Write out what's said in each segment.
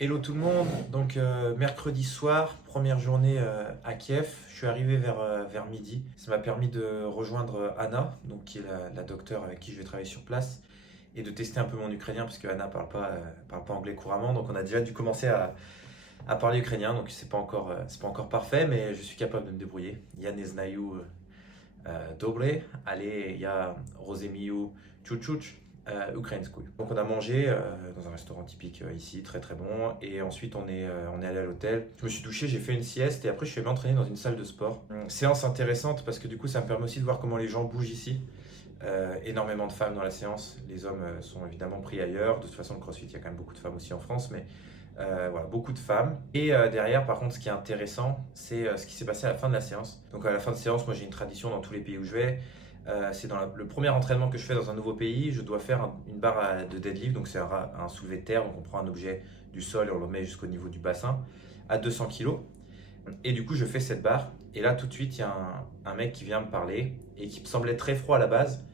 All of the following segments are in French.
Hello tout le monde, donc mercredi soir, première journée à Kiev, je suis arrivé vers midi. Ça m'a permis de rejoindre Anna, donc, qui est la docteure avec qui je vais travailler sur place, et de tester un peu mon ukrainien parce que Anna parle pas anglais couramment, donc on a déjà dû commencer à parler ukrainien, donc c'est pas encore parfait, mais je suis capable de me débrouiller. Я не знаю dobre, allez, я розумію чуть-чуть ukrainskую. Donc on a mangé dans un restaurant typique ici, très très bon, et ensuite on est allé à l'hôtel. Je me suis douché, j'ai fait une sieste, et après je suis allé m'entraîner dans une salle de sport. Séance intéressante parce que du coup ça me permet aussi de voir comment les gens bougent ici. Énormément de femmes dans la séance, les hommes sont évidemment pris ailleurs. De toute façon, le CrossFit, il y a quand même beaucoup de femmes aussi en France, mais voilà, beaucoup de femmes. Et derrière, par contre, ce qui est intéressant, c'est ce qui s'est passé à la fin de la séance. Donc à la fin de séance, moi j'ai une tradition dans tous les pays où je vais. C'est dans le premier entraînement que je fais dans un nouveau pays, je dois faire une barre de deadlift, donc c'est un soulevé de terre, donc on prend un objet du sol et on le met jusqu'au niveau du bassin à 200 kg. Et du coup, je fais cette barre, et là tout de suite, il y a un mec qui vient me parler et qui me semblait très froid à la base,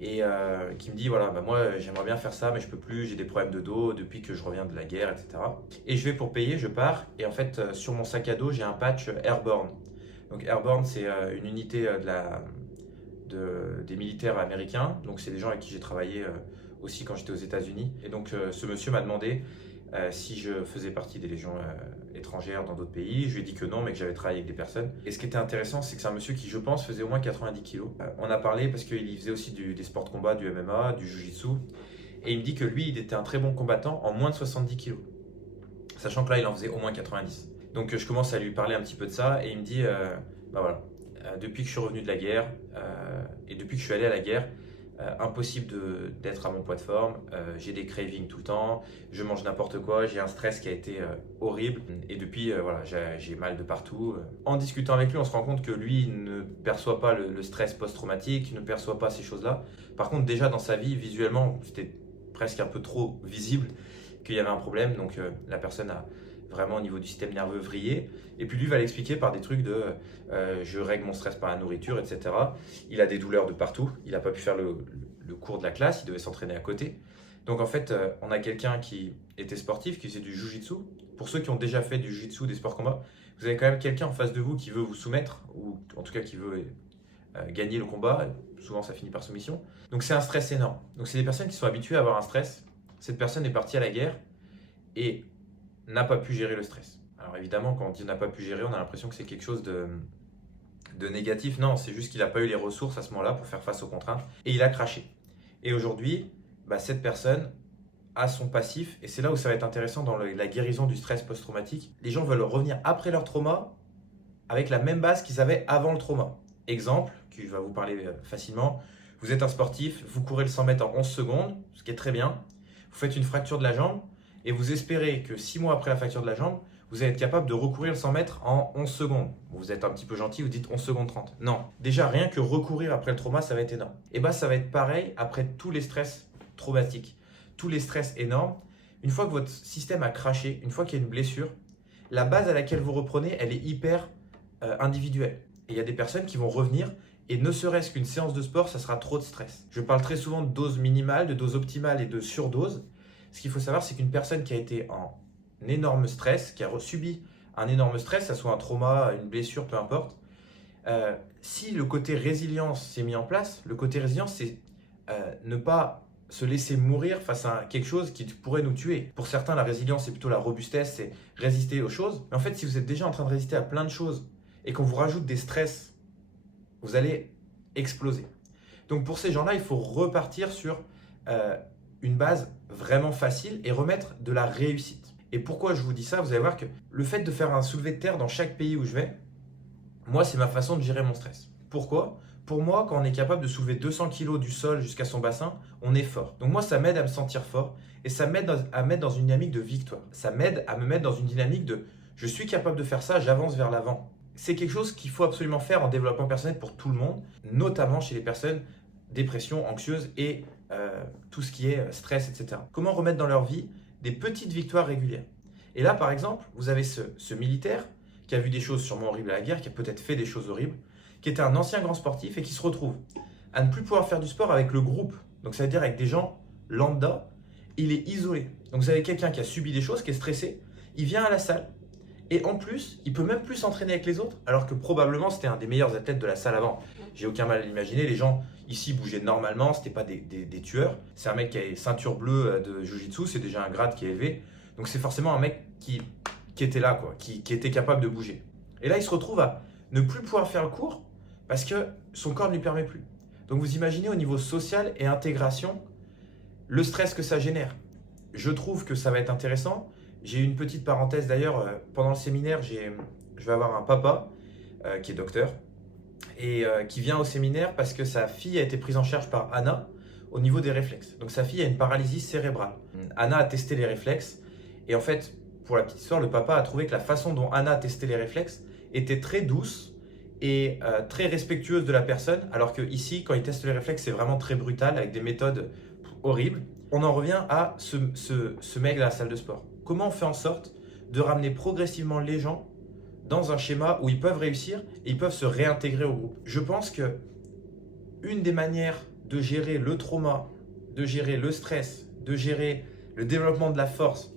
et qui me dit voilà, bah moi j'aimerais bien faire ça, mais je peux plus, j'ai des problèmes de dos depuis que je reviens de la guerre, etc. Et je vais pour payer, je pars, et en fait, sur mon sac à dos, j'ai un patch Airborne. Donc Airborne, c'est une unité des militaires américains. Donc c'est des gens avec qui j'ai travaillé aussi quand j'étais aux États-Unis. Et donc ce monsieur m'a demandé si je faisais partie des légions étrangères dans d'autres pays. Je lui ai dit que non, mais que j'avais travaillé avec des personnes. Et ce qui était intéressant, c'est que c'est un monsieur qui, je pense, faisait au moins 90 kilos. On a parlé parce qu'il faisait aussi des sports de combat, du MMA, du jiu-jitsu. Et il me dit que lui, il était un très bon combattant en moins de 70 kilos. Sachant que là, il en faisait au moins 90. Donc je commence à lui parler un petit peu de ça, et il me dit, bah voilà, depuis que je suis revenu de la guerre et depuis que je suis allé à la guerre, impossible d'être à mon poids de forme, j'ai des cravings tout le temps, je mange n'importe quoi, j'ai un stress qui a été horrible, et depuis voilà, j'ai mal de partout. En discutant avec lui, on se rend compte que lui ne perçoit pas le stress post-traumatique, ne perçoit pas ces choses-là. Par contre, déjà dans sa vie, visuellement, c'était presque un peu trop visible qu'il y avait un problème, donc la personne a vraiment au niveau du système nerveux vrillé. Et puis lui va l'expliquer par des trucs de je règle mon stress par la nourriture, etc. Il a des douleurs de partout, il n'a pas pu faire le cours de la classe, il devait s'entraîner à côté. Donc en fait, on a quelqu'un qui était sportif, qui faisait du jiu-jitsu. Pour ceux qui ont déjà fait du jiu-jitsu, des sports combat, vous avez quand même quelqu'un en face de vous qui veut vous soumettre, ou en tout cas qui veut gagner le combat. Souvent ça finit par soumission. Donc c'est un stress énorme. Donc c'est des personnes qui sont habituées à avoir un stress. Cette personne est partie à la guerre et n'a pas pu gérer le stress. Alors évidemment, quand on dit n'a pas pu gérer, on a l'impression que c'est quelque chose de négatif. Non, c'est juste qu'il n'a pas eu les ressources à ce moment-là pour faire face aux contraintes, et il a craché. Et aujourd'hui, bah, cette personne a son passif, et c'est là où ça va être intéressant dans la guérison du stress post-traumatique. Les gens veulent revenir après leur trauma avec la même base qu'ils avaient avant le trauma. Exemple, qui va vous parler facilement, vous êtes un sportif, vous courez le 100 mètres en 11 secondes, ce qui est très bien, vous faites une fracture de la jambe, et vous espérez que 6 mois après la fracture de la jambe, vous allez être capable de recourir le 100 mètres en 11 secondes. Vous êtes un petit peu gentil, vous dites 11 secondes 30. Non, déjà rien que recourir après le trauma, ça va être énorme. Et bien ça va être pareil après tous les stress traumatiques, tous les stress énormes. Une fois que votre système a craché, une fois qu'il y a une blessure, la base à laquelle vous reprenez, elle est hyper individuelle. Et il y a des personnes qui vont revenir, et ne serait-ce qu'une séance de sport, ça sera trop de stress. Je parle très souvent de dose minimale, de dose optimale et de surdose. Ce qu'il faut savoir, c'est qu'une personne qui a été en énorme stress, qui a subi un énorme stress, que ce soit un trauma, une blessure, peu importe, si le côté résilience s'est mis en place, le côté résilience, c'est ne pas se laisser mourir face à quelque chose qui pourrait nous tuer. Pour certains, la résilience, c'est plutôt la robustesse, c'est résister aux choses. Mais en fait, si vous êtes déjà en train de résister à plein de choses et qu'on vous rajoute des stress, vous allez exploser. Donc pour ces gens-là, il faut repartir sur une base vraiment facile et remettre de la réussite. Et pourquoi je vous dis ça? Vous allez voir que le fait de faire un soulevé de terre dans chaque pays où je vais, moi, c'est ma façon de gérer mon stress. Pourquoi? Pour moi, quand on est capable de soulever 200 kg du sol jusqu'à son bassin, on est fort. Donc moi, ça m'aide à me sentir fort, et ça m'aide à mettre dans une dynamique de victoire. Ça m'aide à me mettre dans une dynamique de je suis capable de faire ça, j'avance vers l'avant. C'est quelque chose qu'il faut absolument faire en développement personnel pour tout le monde, notamment chez les personnes dépression, anxieuses et tout ce qui est stress, etc. Comment remettre dans leur vie des petites victoires régulières. Et là, par exemple, vous avez ce militaire qui a vu des choses sûrement horribles à la guerre, qui a peut-être fait des choses horribles, qui était un ancien grand sportif et qui se retrouve à ne plus pouvoir faire du sport avec le groupe. Donc ça veut dire avec des gens lambda, il est isolé. Donc vous avez quelqu'un qui a subi des choses, qui est stressé, il vient à la salle, et en plus, il peut même plus s'entraîner avec les autres, alors que probablement c'était un des meilleurs athlètes de la salle avant. J'ai aucun mal à l'imaginer, les gens ici bougeaient normalement, c'était pas des tueurs. C'est un mec qui a ceinture bleue de Jiu-Jitsu, c'est déjà un grade qui est élevé. Donc c'est forcément un mec qui était là, quoi, qui était capable de bouger. Et là, il se retrouve à ne plus pouvoir faire le cours parce que son corps ne lui permet plus. Donc vous imaginez au niveau social et intégration, le stress que ça génère. Je trouve que ça va être intéressant. J'ai une petite parenthèse d'ailleurs, pendant le séminaire, je vais avoir un papa qui est docteur et qui vient au séminaire parce que sa fille a été prise en charge par Anna au niveau des réflexes. Donc sa fille a une paralysie cérébrale. Anna a testé les réflexes et en fait, pour la petite histoire, le papa a trouvé que la façon dont Anna a testé les réflexes était très douce et très respectueuse de la personne, alors que ici, quand il teste les réflexes, c'est vraiment très brutal avec des méthodes horribles. On en revient à ce mec à la salle de sport. Comment on fait en sorte de ramener progressivement les gens dans un schéma où ils peuvent réussir et ils peuvent se réintégrer au groupe? Je pense que une des manières de gérer le trauma, de gérer le stress, de gérer le développement de la force,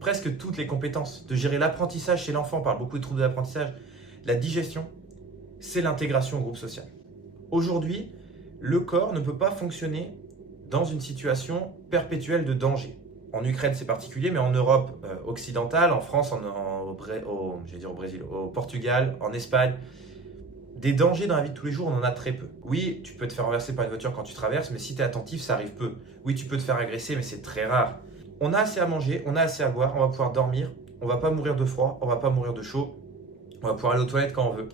presque toutes les compétences, de gérer l'apprentissage chez l'enfant, on parle beaucoup de troubles d'apprentissage, la digestion, c'est l'intégration au groupe social. Aujourd'hui, le corps ne peut pas fonctionner dans une situation perpétuelle de danger. En Ukraine, c'est particulier, mais en Europe occidentale, en France, au Brésil, au Portugal, en Espagne, des dangers dans la vie de tous les jours, on en a très peu. Oui, tu peux te faire renverser par une voiture quand tu traverses, mais si tu es attentif, ça arrive peu. Oui, tu peux te faire agresser, mais c'est très rare. On a assez à manger, on a assez à boire, on va pouvoir dormir, on va pas mourir de froid, on va pas mourir de chaud, on va pouvoir aller aux toilettes quand on veut.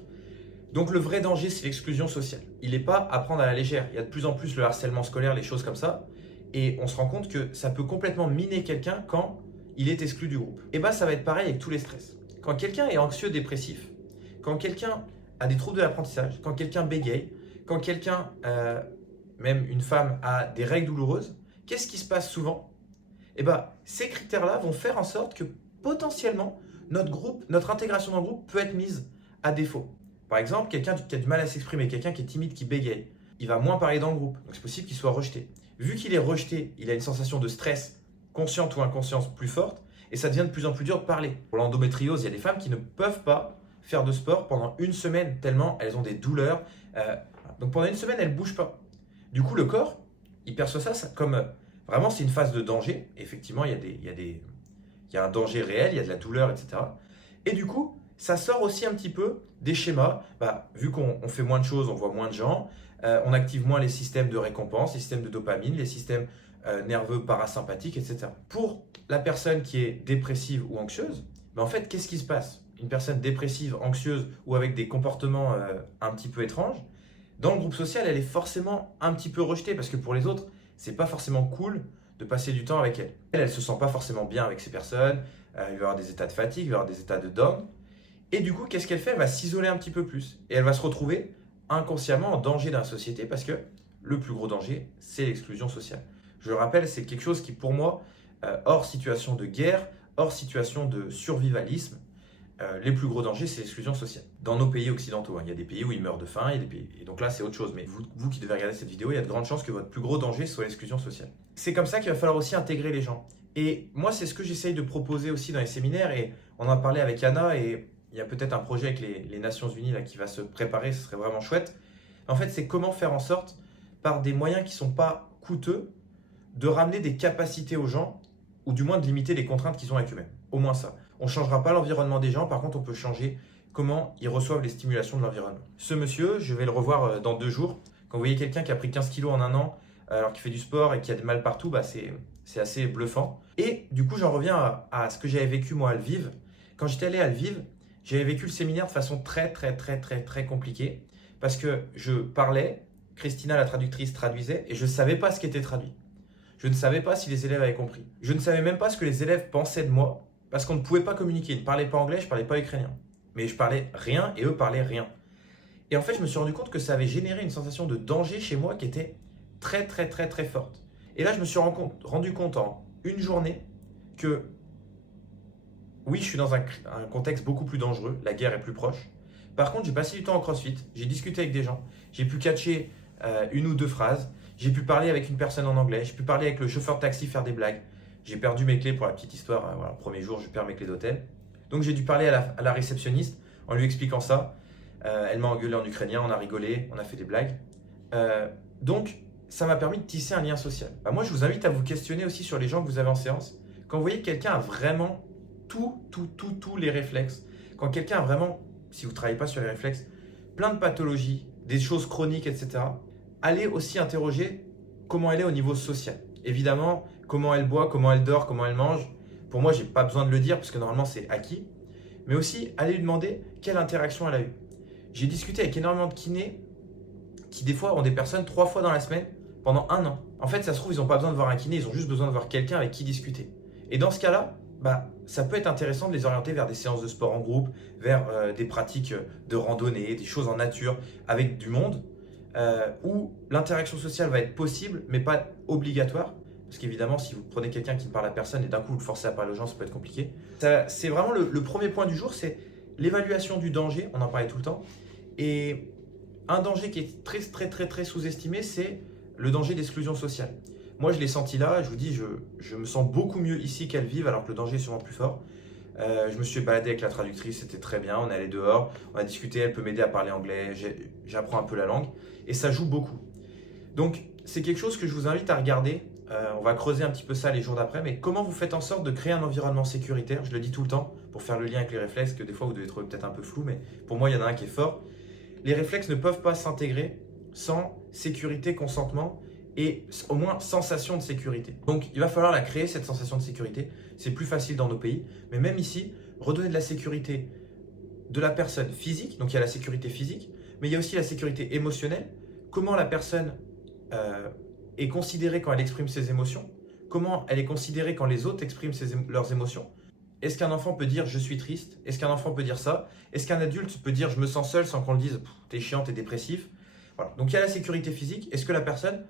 Donc le vrai danger, c'est l'exclusion sociale. Il n'est pas à prendre à la légère. Il y a de plus en plus le harcèlement scolaire, les choses comme ça. Et on se rend compte que ça peut complètement miner quelqu'un quand il est exclu du groupe. Et bien ça va être pareil avec tous les stress. Quand quelqu'un est anxieux, dépressif, quand quelqu'un a des troubles de l'apprentissage, quand quelqu'un bégaye, quand quelqu'un, même une femme, a des règles douloureuses, qu'est-ce qui se passe souvent? Et bien ces critères-là vont faire en sorte que potentiellement notre intégration dans le groupe peut être mise à défaut. Par exemple, quelqu'un qui a du mal à s'exprimer, quelqu'un qui est timide, qui bégaye, il va moins parler dans le groupe. Donc c'est possible qu'il soit rejeté. Vu qu'il est rejeté, il a une sensation de stress, consciente ou inconsciente, plus forte, et ça devient de plus en plus dur de parler. Pour l'endométriose, il y a des femmes qui ne peuvent pas faire de sport pendant une semaine, tellement elles ont des douleurs. Donc pendant une semaine, elles ne bougent pas. Du coup, le corps, il perçoit ça comme vraiment c'est une phase de danger. Effectivement, il y a un danger réel, il y a de la douleur, etc. Et du coup, ça sort aussi un petit peu des schémas. Vu qu'on fait moins de choses, on voit moins de gens, on active moins les systèmes de récompense, les systèmes de dopamine, les systèmes nerveux parasympathiques, etc. Pour la personne qui est dépressive ou anxieuse, en fait, qu'est-ce qui se passe? Une personne dépressive, anxieuse ou avec des comportements un petit peu étranges, dans le groupe social, elle est forcément un petit peu rejetée parce que pour les autres, c'est pas forcément cool de passer du temps avec elle. Elle se sent pas forcément bien avec ces personnes, il va y avoir des états de fatigue, il va y avoir des états de down. Et du coup, qu'est-ce qu'elle fait? Elle va s'isoler un petit peu plus. Et elle va se retrouver inconsciemment en danger dans la société parce que le plus gros danger, c'est l'exclusion sociale. Je le rappelle, c'est quelque chose qui, pour moi, hors situation de guerre, hors situation de survivalisme, les plus gros dangers, c'est l'exclusion sociale. Dans nos pays occidentaux, il y a des pays où ils meurent de faim, il y a des pays... et donc là, c'est autre chose. Mais vous qui devez regarder cette vidéo, il y a de grandes chances que votre plus gros danger soit l'exclusion sociale. C'est comme ça qu'il va falloir aussi intégrer les gens. Et moi, c'est ce que j'essaye de proposer aussi dans les séminaires. Et on en parlait avec Anna et il y a peut-être un projet avec les Nations Unies là, qui va se préparer, ce serait vraiment chouette. En fait, c'est comment faire en sorte, par des moyens qui ne sont pas coûteux, de ramener des capacités aux gens, ou du moins de limiter les contraintes qu'ils ont avec eux-mêmes. Au moins ça. On ne changera pas l'environnement des gens, par contre, on peut changer comment ils reçoivent les stimulations de l'environnement. Ce monsieur, je vais le revoir dans 2 jours. Quand vous voyez quelqu'un qui a pris 15 kilos en 1 an, alors qu'il fait du sport et qui a des mal partout, c'est assez bluffant. Et du coup, j'en reviens à ce que j'avais vécu moi à Lviv. Quand j'étais allé à Lviv, j'avais vécu le séminaire de façon très compliquée parce que je parlais, Christina la traductrice traduisait et je ne savais pas ce qui était traduit. Je ne savais pas si les élèves avaient compris. Je ne savais même pas ce que les élèves pensaient de moi parce qu'on ne pouvait pas communiquer. Ils ne parlaient pas anglais, je ne parlais pas ukrainien. Mais je parlais rien et eux parlaient rien. Et en fait, je me suis rendu compte que ça avait généré une sensation de danger chez moi qui était très forte. Et là, je me suis rendu compte en une journée que oui, je suis dans un contexte beaucoup plus dangereux, la guerre est plus proche. Par contre, j'ai passé du temps en crossfit, j'ai discuté avec des gens, j'ai pu catcher 1 ou 2 phrases, j'ai pu parler avec une personne en anglais, j'ai pu parler avec le chauffeur de taxi, faire des blagues. J'ai perdu mes clés pour la petite histoire. Voilà, premier jour, je perds mes clés d'hôtel. Donc j'ai dû parler à la réceptionniste en lui expliquant ça. Elle m'a engueulé en ukrainien, on a rigolé, on a fait des blagues. Donc ça m'a permis de tisser un lien social. Bah, moi, je vous invite à vous questionner aussi sur les gens que vous avez en séance. Quand vous voyez que quelqu'un a vraiment tous les réflexes, quand quelqu'un a vraiment, si vous ne travaillez pas sur les réflexes, plein de pathologies, des choses chroniques, etc., allez aussi interroger comment elle est au niveau social. Évidemment, comment elle boit, comment elle dort, comment elle mange. Pour moi, je n'ai pas besoin de le dire parce que normalement, c'est acquis. Mais aussi, allez lui demander quelle interaction elle a eue. J'ai discuté avec énormément de kinés qui, des fois, ont des personnes 3 fois dans la semaine pendant 1 an. En fait, ça se trouve, ils n'ont pas besoin de voir un kiné, ils ont juste besoin de voir quelqu'un avec qui discuter. Et dans ce cas-là, ça peut être intéressant de les orienter vers des séances de sport en groupe, vers des pratiques de randonnée, des choses en nature, avec du monde, où l'interaction sociale va être possible, mais pas obligatoire. Parce qu'évidemment, si vous prenez quelqu'un qui ne parle à personne et d'un coup vous le forcez à parler aux gens, ça peut être compliqué. C'est vraiment le premier point du jour, c'est l'évaluation du danger, on en parlait tout le temps. Et un danger qui est très sous-estimé, c'est le danger d'exclusion sociale. Moi, je l'ai senti là, je vous dis, je me sens beaucoup mieux ici qu'à Lviv, alors que le danger est sûrement plus fort. Je me suis baladé avec la traductrice, c'était très bien, on est allé dehors, on a discuté, elle peut m'aider à parler anglais, j'apprends un peu la langue, et ça joue beaucoup. Donc, c'est quelque chose que je vous invite à regarder. On va creuser un petit peu ça les jours d'après, mais comment vous faites en sorte de créer un environnement sécuritaire? Je le dis tout le temps, pour faire le lien avec les réflexes, que des fois vous devez trouver peut-être un peu flou, mais pour moi, il y en a un qui est fort. Les réflexes ne peuvent pas s'intégrer sans sécurité, consentement et au moins sensation de sécurité. Donc, il va falloir la créer, cette sensation de sécurité. C'est plus facile dans nos pays, mais même ici, redonner de la sécurité de la personne physique, donc il y a la sécurité physique, mais il y a aussi la sécurité émotionnelle. Comment la personne est considérée quand elle exprime ses émotions, comment elle est considérée quand les autres expriment leurs émotions. Est-ce qu'un enfant peut dire « je suis triste » Est-ce qu'un enfant peut dire ça? Est-ce qu'un adulte peut dire « je me sens seul » sans qu'on le dise « t'es chiant, t'es dépressif ». Voilà. Donc il y a la sécurité physique. Est-ce que la personne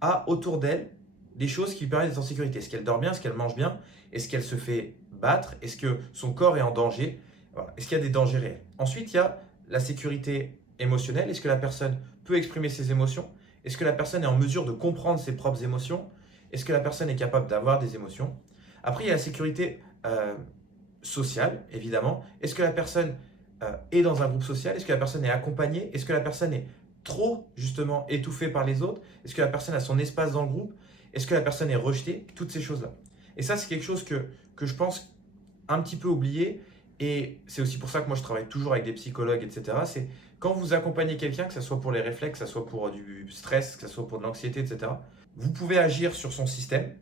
a autour d'elle des choses qui lui permettent d'être en sécurité? Est-ce qu'elle dort bien? Est-ce qu'elle mange bien? Est-ce qu'elle se fait battre? Est-ce que son corps est en danger? Voilà. Est-ce qu'il y a des dangers réels? Ensuite, il y a la sécurité émotionnelle. Est-ce que la personne peut exprimer ses émotions? Est-ce que la personne est en mesure de comprendre ses propres émotions? Est-ce que la personne est capable d'avoir des émotions? Après, il y a la sécurité sociale, évidemment. Est-ce que la personne est dans un groupe social? Est-ce que la personne est accompagnée? Est-ce que la personne est trop, justement, étouffée par les autres? Est-ce que la personne a son espace dans le groupe? Est-ce que la personne est rejetée? Toutes ces choses-là. Et ça, c'est quelque chose que je pense un petit peu oublié. Et c'est aussi pour ça que moi, je travaille toujours avec des psychologues, etc. C'est quand vous accompagnez quelqu'un, que ce soit pour les réflexes, que ce soit pour du stress, que ce soit pour de l'anxiété, etc., vous pouvez agir sur son système.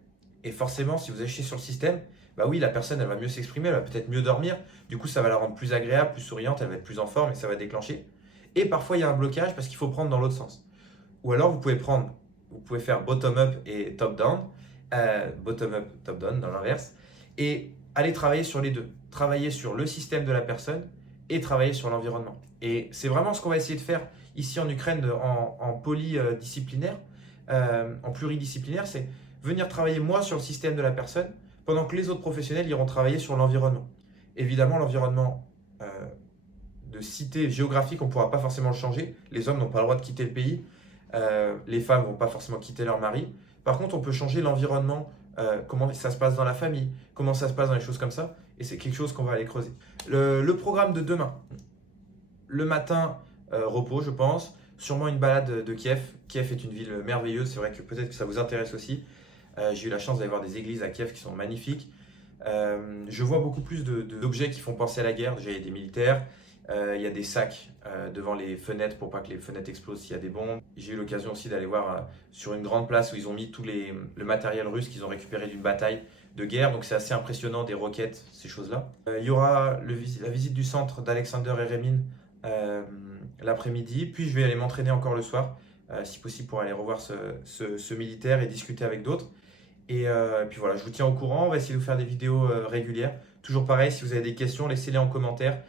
Et forcément, si vous agissez sur le système, bah oui, la personne, elle va mieux s'exprimer, elle va peut-être mieux dormir. Du coup, ça va la rendre plus agréable, plus souriante, elle va être plus en forme et ça va déclencher. Et parfois, il y a un blocage parce qu'il faut prendre dans l'autre sens. Ou alors, vous pouvez faire bottom-up et top-down. Bottom-up, top-down, dans l'inverse. Et aller travailler sur les deux. Travailler sur le système de la personne et travailler sur l'environnement. Et c'est vraiment ce qu'on va essayer de faire ici en Ukraine en polydisciplinaire, en pluridisciplinaire, c'est venir travailler moi sur le système de la personne pendant que les autres professionnels iront travailler sur l'environnement. Évidemment, l'environnement de cité géographique, on ne pourra pas forcément le changer. Les hommes n'ont pas le droit de quitter le pays. Les femmes ne vont pas forcément quitter leur mari. Par contre, on peut changer l'environnement, comment ça se passe dans la famille, comment ça se passe dans les choses comme ça. Et c'est quelque chose qu'on va aller creuser. Le programme de demain. Le matin, repos, je pense. Sûrement une balade de Kiev. Kiev est une ville merveilleuse. C'est vrai que peut-être que ça vous intéresse aussi. J'ai eu la chance d'aller voir des églises à Kiev qui sont magnifiques. Je vois beaucoup plus d'objets qui font penser à la guerre. Déjà, il y a des militaires. Il y a des sacs devant les fenêtres pour pas que les fenêtres explosent s'il y a des bombes. J'ai eu l'occasion aussi d'aller voir sur une grande place où ils ont mis tout le matériel russe qu'ils ont récupéré d'une bataille de guerre. Donc c'est assez impressionnant, des roquettes, ces choses-là. Il y aura la visite du centre d'Alexander Eremin l'après-midi. Puis je vais aller m'entraîner encore le soir, si possible pour aller revoir ce militaire et discuter avec d'autres. Et puis voilà, je vous tiens au courant. On va essayer de vous faire des vidéos régulières. Toujours pareil, si vous avez des questions, laissez-les en commentaire.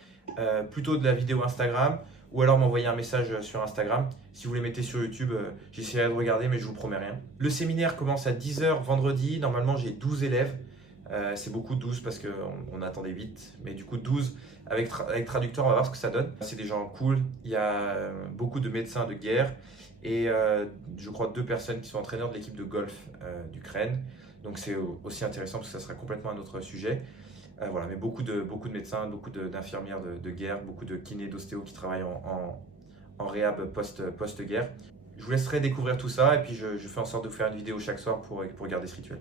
Plutôt de la vidéo Instagram ou alors m'envoyer un message sur Instagram. Si vous les mettez sur YouTube, j'essaierai de regarder, mais je vous promets rien. Le séminaire commence à 10 h vendredi. Normalement, j'ai 12 élèves. C'est beaucoup 12 parce qu'on attendait 8. Mais du coup, 12 avec traducteur, on va voir ce que ça donne. C'est des gens cool. Il y a beaucoup de médecins de guerre et je crois 2 personnes qui sont entraîneurs de l'équipe de golf d'Ukraine. Donc c'est aussi intéressant parce que ça sera complètement un autre sujet. Voilà, mais beaucoup de médecins, d'infirmières de guerre, beaucoup de kinés, d'ostéos qui travaillent en réhab post-guerre. Je vous laisserai découvrir tout ça et puis je fais en sorte de vous faire une vidéo chaque soir pour garder ce rituel.